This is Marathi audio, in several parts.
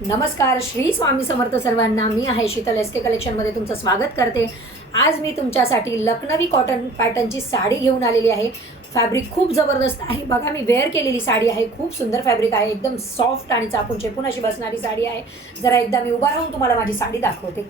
नमस्कार, श्री स्वामी समर्थ सर्वांना. मी आहे शीतल एसके कलेक्शनमध्ये तुमचं स्वागत करते. आज मी तुमच्यासाठी लखनवी कॉटन पॅटर्नची साडी घेऊन आलेली आहे. फॅब्रिक खूप जबरदस्त आहे. बघा, मी वेअर केलेली साडी आहे. खूप सुंदर फॅब्रिक आहे. एकदम सॉफ्ट आणि चापून चेपून अशी बसणारी साडी आहे. जरा एकदा मी उभा राहून तुम्हाला माझी साडी दाखवते.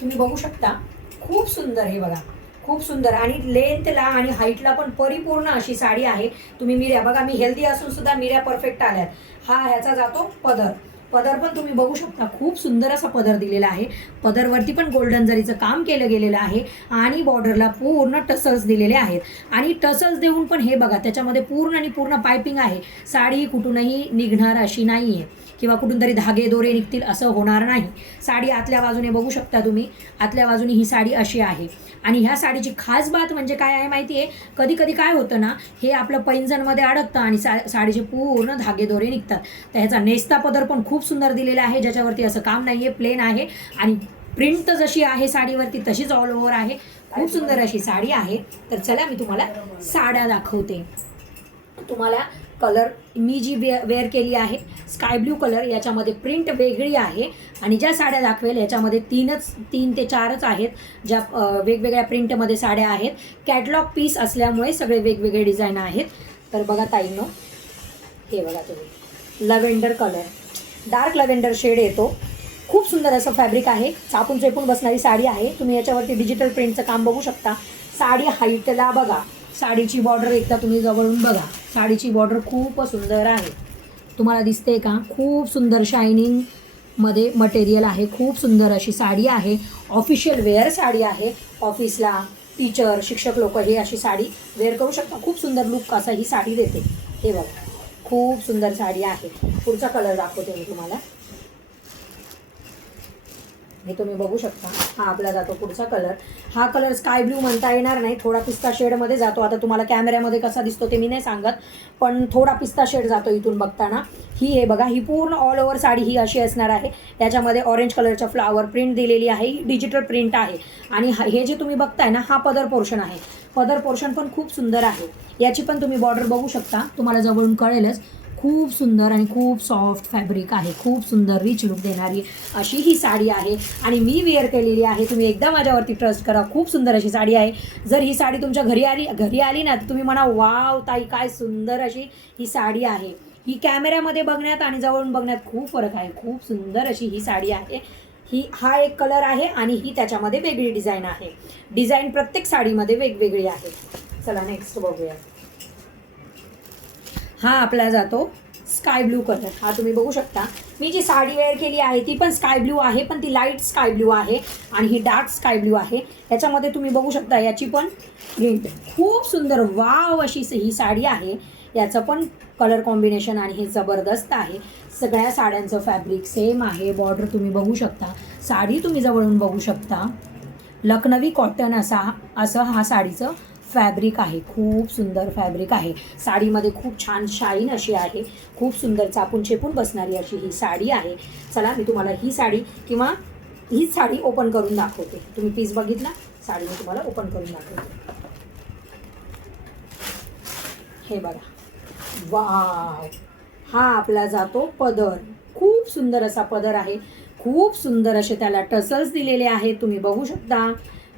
तुम्ही बघू शकता, खूप सुंदर. हे बघा, खूप सुंदर आणि लेंथला आणि हाईटला पण परिपूर्ण अशी साडी आहे. तुम्ही मिऱ्या बघा, मी हेल्दी असून सुद्धा मिऱ्या परफेक्ट आल्यात. ह्याचा जातो पदर. पदर पण तुम्ही बघू शकता, खूप सुंदर असा पदर दिलेला आहे. पदरवरती पण गोल्डन जरीचं काम केलं गेलेलं आहे आणि बॉर्डरला पूर्ण टसल्स दिलेले आहेत. आणि टसल्स देऊन पण हे बघा, त्याच्यामध्ये पूर्ण पायपिंग आहे. साडी कुठूनही निघणार अशी नाही आहे किंवा कुठून तरी धागे दोरे निघतील असं होणार नाही. साडी आतल्या बाजूने बघू शकता तुम्ही. आतल्या बाजूने ही साडी अशी आहे. आणि ह्या साडीची खास बात म्हणजे काय आहे माहिती आहे? कधी कधी काय होतं ना, हे आपलं पैंजणमध्ये अडकतं आणि साडीचे पूर्ण धागे दोरे निघतात. तर ह्याचा नेस्ता पदर पण खूप सुंदर दिलेला आहे, ज्याच्यावरती असं काम नाही आहे, प्लेन आहे. आणि प्रिंट जशी आहे साडीवरती तशीच ऑल ओव्हर आहे. खूप सुंदर अशी साडी आहे. तर चला, मी तुम्हाला साड्या दाखवते. तुम्हाला कलर मी जी वेअर केली आहे स्काय ब्ल्यू कलर, याच्यामध्ये प्रिंट वेगळी आहे. आणि ज्या साड्या दाखवेल याच्यामध्ये 3 ते 4 आहेत ज्या वेगवेगळ्या प्रिंटमध्ये साड्या आहेत. कॅटलॉग पीस असल्यामुळे सगळे वेगवेगळे डिझाईन आहेत. तर बघा ताईंनो, हे बघा तुम्ही, lavender colour, dark lavender shade येतो. खूप सुंदर असं फॅब्रिक आहे. चापून चेपून बसणारी साडी आहे. तुम्ही याच्यावरती डिजिटल प्रिंटचं काम बघू शकता. साडी हाईटला बघा, साडीची बॉर्डर एकदा तुम्ही जवळून बघा. साडीची बॉर्डर खूप सुंदर आहे. तुम्हाला दिसते का? खूप सुंदर शायनिंगमध्ये मटेरियल आहे. खूप सुंदर अशी साडी आहे. ऑफिशियल वेअर साडी आहे. ऑफिसला टीचर, शिक्षक लोक हे अशी साडी वेअर करू शकता. खूप सुंदर लुक असा ही साडी देते. हे बघा, खूप सुंदर साडी आहे. पुढचा कलर दाखवते मी तुम्हाला. हे तुम्ही बघू शकता. हा आपला जातो पुढचा कलर. हा कलर स्काय ब्ल्यू म्हणता येणार नाही, थोडा पिस्ता शेडमध्ये जातो. आता तुम्हाला कॅमेऱ्यामध्ये कसा दिसतो ते मी नाही सांगत, पण थोडा पिस्ता शेड जातो इथून बघताना. हे बघा, ही पूर्ण ऑल ओव्हर साडी ही अशी असणार आहे. त्याच्यामध्ये ऑरेंज कलरच्या फ्लावर प्रिंट दिलेली आहे. ही डिजिटल प्रिंट आहे. आणि हे जे तुम्ही बघताय ना, हा पदर पोर्शन आहे. पदर पोर्शन पण खूप सुंदर आहे. याची पण तुम्ही बॉर्डर बघू शकता, तुम्हाला जवळून कळेलच. खूप सुंदर आणि खूप सॉफ्ट फॅब्रिक आहे. खूप सुंदर रिच लुक देणारी अशी ही साडी आहे. आणि मी वेअर केलेली आहे. तुम्ही एकदा माझ्यावरती ट्रस्ट करा. खूप सुंदर अशी साडी आहे. जर ही साडी तुमच्या घरी आली ना, तर तुम्ही म्हणा, वाव ताई, काय सुंदर अशी ही साडी आहे. ही कॅमेऱ्यामध्ये बघण्यात आणि जवळून बघण्यात खूप फरक आहे. खूप सुंदर अशी ही साडी आहे. हा एक कलर आहे आणि ही त्याच्यामध्ये वेगळी डिझाईन आहे. डिझाईन प्रत्येक साडीमध्ये वेगवेगळी आहे. चला नेक्स्ट बघूया. हा आपला जातो स्काय ब्ल्यू कलर. हा तुम्ही बघू शकता. मी जी साडी वेअर केली आहे ती पण स्काय ब्ल्यू आहे, पण ती लाईट स्काय ब्ल्यू आहे आणि ही डार्क स्काय ब्ल्यू आहे. याच्यामध्ये तुम्ही बघू शकता, याची पण प्रिंट खूप सुंदर वाव अशी ही साडी आहे. याचं पण कलर कॉम्बिनेशन आणि हे जबरदस्त आहे. सगळ्या साड्यांचं फॅब्रिक सेम आहे. बॉर्डर तुम्ही बघू शकता. साडी तुम्ही जवळून बघू शकता. लखनवी कॉटन असं हा साडीचं फॅब्रिक आहे. खूप सुंदर फॅब्रिक आहे. साडीमध्ये खूप छान शाईन अशी आहे. खूप सुंदर चापून चेपून बसणारी अशी ही साडी आहे. चला, मी तुम्हाला ही साडी किंवा हीच साडी ओपन करून दाखवते. तुम्ही पीस बघितला, साडी मी तुम्हाला ओपन करून दाखवते. हे बघा, वाव. हा आपला जातो पदर. खूप सुंदर असा पदर आहे. खूप सुंदर असे त्याला टसल्स दिलेले आहेत. तुम्ही बघू शकता,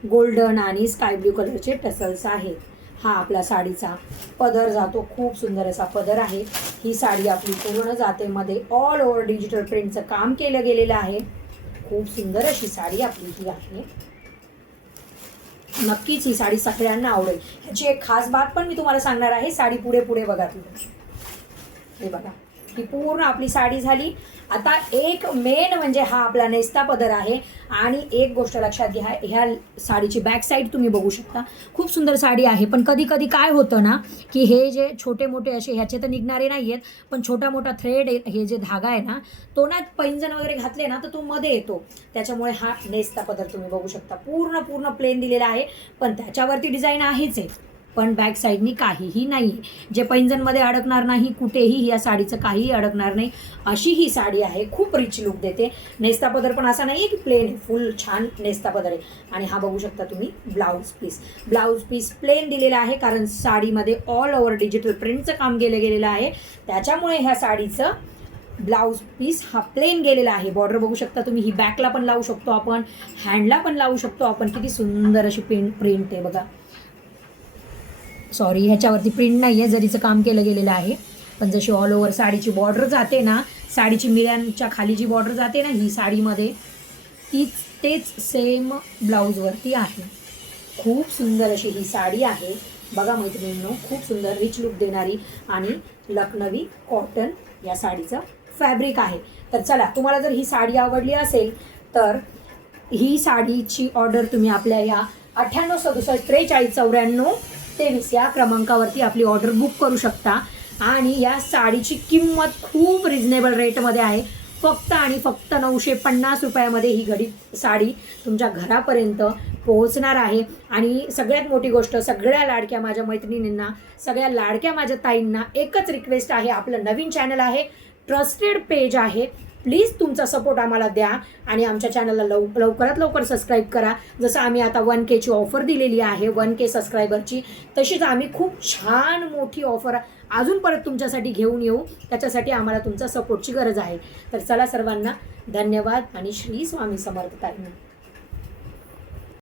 गोल्डन आणि स्काय ब्ल्यू कलरचे टसल्स आहेत. हा आपला साडीचा पदर जातो. खूप सुंदर असा पदर आहे. ही साडी आपली पूर्ण जाते मध्ये ऑल ओव्हर डिजिटल प्रिंटचं काम केलं गेलेलं आहे. खूप सुंदर अशी साडी आपली ही आहे. नक्कीच ही साडी सगळ्यांना आवडेल. ह्याची एक खास बात पण मी तुम्हाला सांगणार आहे. साडी पुढे बघा तुम्ही. हे बघा, ही पूर्ण आपली साडी झाली. आता एक मेन म्हणजे हा आपला नेस्ता पदर आहे. आणि एक गोष्ट लक्षात घ्या, ह्या साडीची बॅक साईड तुम्ही बघू शकता. खूप सुंदर साडी आहे. पण कधी कधी काय होतं ना, की हे जे छोटे मोठे असे ह्याचे तर निघणारे नाही आहेत, पण छोटा मोठा थ्रेड हे जे धागा आहे ना, तो ना पैंजण वगैरे घातले ना तर तो मध्ये येतो. त्याच्यामुळे हा नेस्ता पदर तुम्ही बघू शकता. पूर्ण प्लेन दिलेला आहे, पण त्याच्यावरती डिझाईन आहेच आहे. पण बॅक साईडनी काहीही नाही. जे पैंजणमध्ये अडकणार नाही, कुठेही या साडीचं काहीही अडकणार नाही अशी ही साडी आहे. खूप रिच लुक देते. नेस्ता पदर पण असा नाही आहे की प्लेन आहे, फुल छान नेस्ता पदर आहे. आणि हा बघू शकता तुम्ही ब्लाऊज पीस प्लेन दिलेला आहे, कारण साडीमध्ये ऑल ओव्हर डिजिटल प्रिंटचं काम केलं गेलेलं आहे. त्याच्यामुळे ह्या साडीचं ब्लाऊज पीस हा प्लेन गेलेला आहे. बॉर्डर बघू शकता तुम्ही, ही बॅकला पण लावू शकतो आपण, हँडला पण लावू शकतो आपण. किती सुंदर अशी प्रिंट आहे बघा. सॉरी, ह्याच्यावरती प्रिंट नाही आहे, जरीचं काम केलं गेलेलं आहे. पण जशी ऑल ओव्हर साडीची बॉर्डर जाते ना, साडीची मिऱ्यांच्या खाली जी बॉर्डर जाते ना ही साडीमध्ये, तेच सेम ब्लाऊजवरती आहे. खूप सुंदर अशी ही साडी आहे बघा मैत्रिणींनो, खूप सुंदर रिच लुक देणारी आणि लखनवी कॉटन या साडीचं फॅब्रिक आहे. तर चला, तुम्हाला जर ही साडी आवडली असेल तर ही साडीची ऑर्डर तुम्ही आपल्या या 9867439423 या क्रमांकावरती आपली ऑर्डर बुक करू शकता. आणि या साडीची किंमत खूप रिजनेबल रेटमध्ये आहे. फक्त आणि फक्त 950 रुपयामध्ये ही साडी तुमच्या घरापर्यंत पोहोचणार आहे. आणि सगळ्यात मोठी गोष्ट, सगळ्या लाडक्या माझ्या मैत्रिणींना, सगळ्या लाडक्या माझ्या ताईंना एकच रिक्वेस्ट आहे, आपलं नवीन चॅनल आहे, ट्रस्टेड पेज आहे, प्लीज तुमचा सपोर्ट आम्हाला द्या आणि आमच्या चॅनलला लवकरात लवकर सबस्क्राईब करा. जसं आम्ही आता 1Kची ऑफर दिलेली आहे 1K सबस्क्रायबरची, तशीच आम्ही खूप छान मोठी ऑफर अजून परत तुमच्यासाठी घेऊन येऊ. त्याच्यासाठी आम्हाला तुमचा सपोर्टची गरज आहे. तर चला सर्वांना धन्यवाद आणि श्री स्वामी समर्थ ताई.